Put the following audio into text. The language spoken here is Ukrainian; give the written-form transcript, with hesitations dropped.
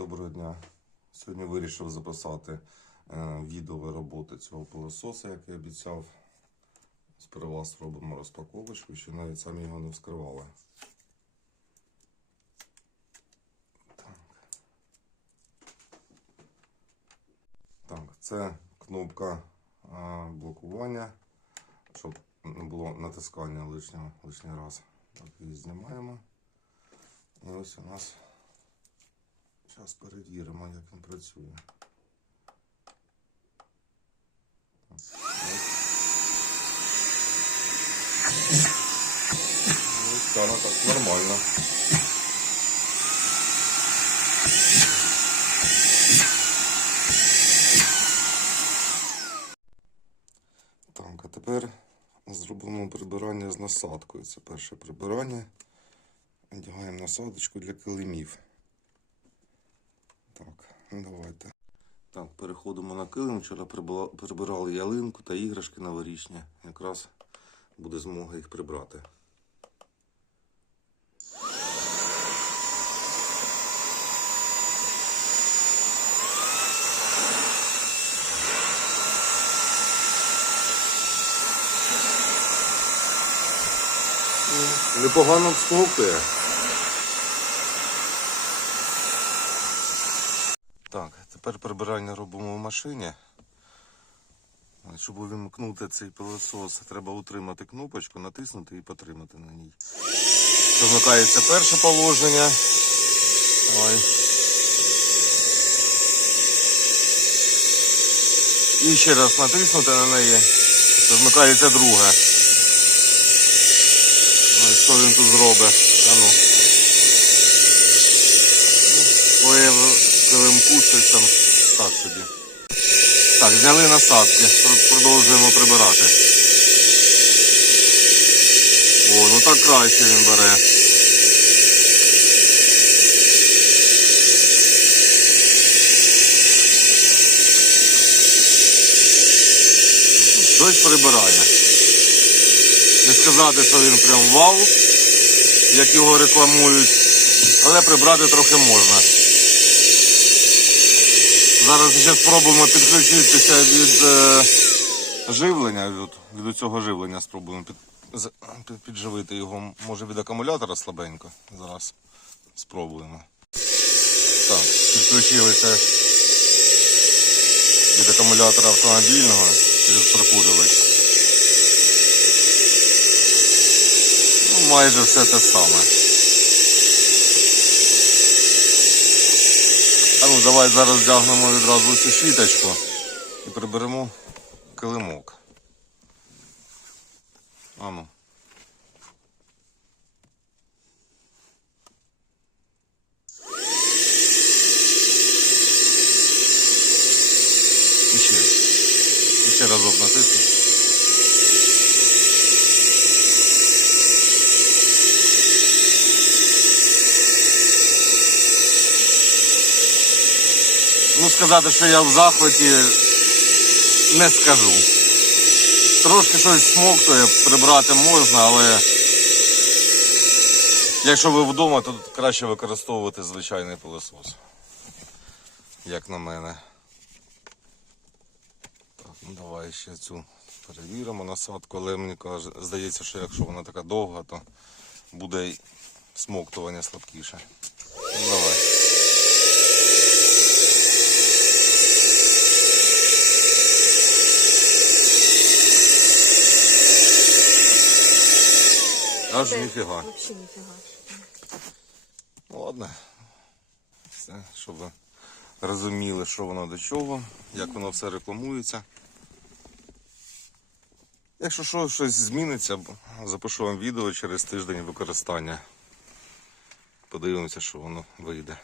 Доброго дня. Сьогодні вирішив записати відео роботи цього пилососа, як я обіцяв. Сперва зробимо розпаковочку, ще навіть самі його не вскривали. Так, це кнопка блокування, щоб не було натискання лишній раз. Так, її знімаємо. І ось у нас, зараз перевіримо, як він працює. Ось так, нормально. Так, а тепер зробимо прибирання з насадкою. Це перше прибирання. Одягаємо насадочку для килимів. Так, давайте. Так, переходимо на килим. Вчора прибирали ялинку та іграшки новорічні. Якраз буде змога їх прибрати. Непогано всмоктує. Так, тепер прибирання робимо в машині. Щоб увімкнути цей пилосос, треба утримати кнопочку, натиснути і потримати на ній. Що вмикається перше положення. І ще раз натиснути на неї, що вмикається друге. Що він тут зробить? Килимку щось там так собі. Так, зняли насадки, продовжуємо прибирати. О, ну так краще він бере. Щось прибирає. Не сказати, що він прям вау, як його рекламують, але прибрати трохи можна. Зараз ще спробуємо підключитися від живлення, від цього живлення спробуємо підживити його, може від акумулятора слабенько. Зараз спробуємо. Так, підключилися від акумулятора автомобільного через прокурювач. Ну, майже все те саме. Ну, давай зараз вдягнемо відразу цю щіточку і приберемо килимок. Ану. І ще разок натисну. Ну, сказати, що я в захваті, не скажу. Трошки щось смоктує, прибрати можна, але якщо ви вдома, то краще використовувати звичайний пилосос, як на мене. Так, ну давай ще цю перевіримо насадку, але мені здається, що якщо вона така довга, то буде й смоктування слабкіше. Ну, давай. Аж ніфіга. Вообще ніфіга. Ну ладно. Все, щоб ви розуміли, що воно до чого, як воно все рекламується. Якщо щось зміниться, запишу вам відео через тиждень використання. Подивимося, що воно вийде.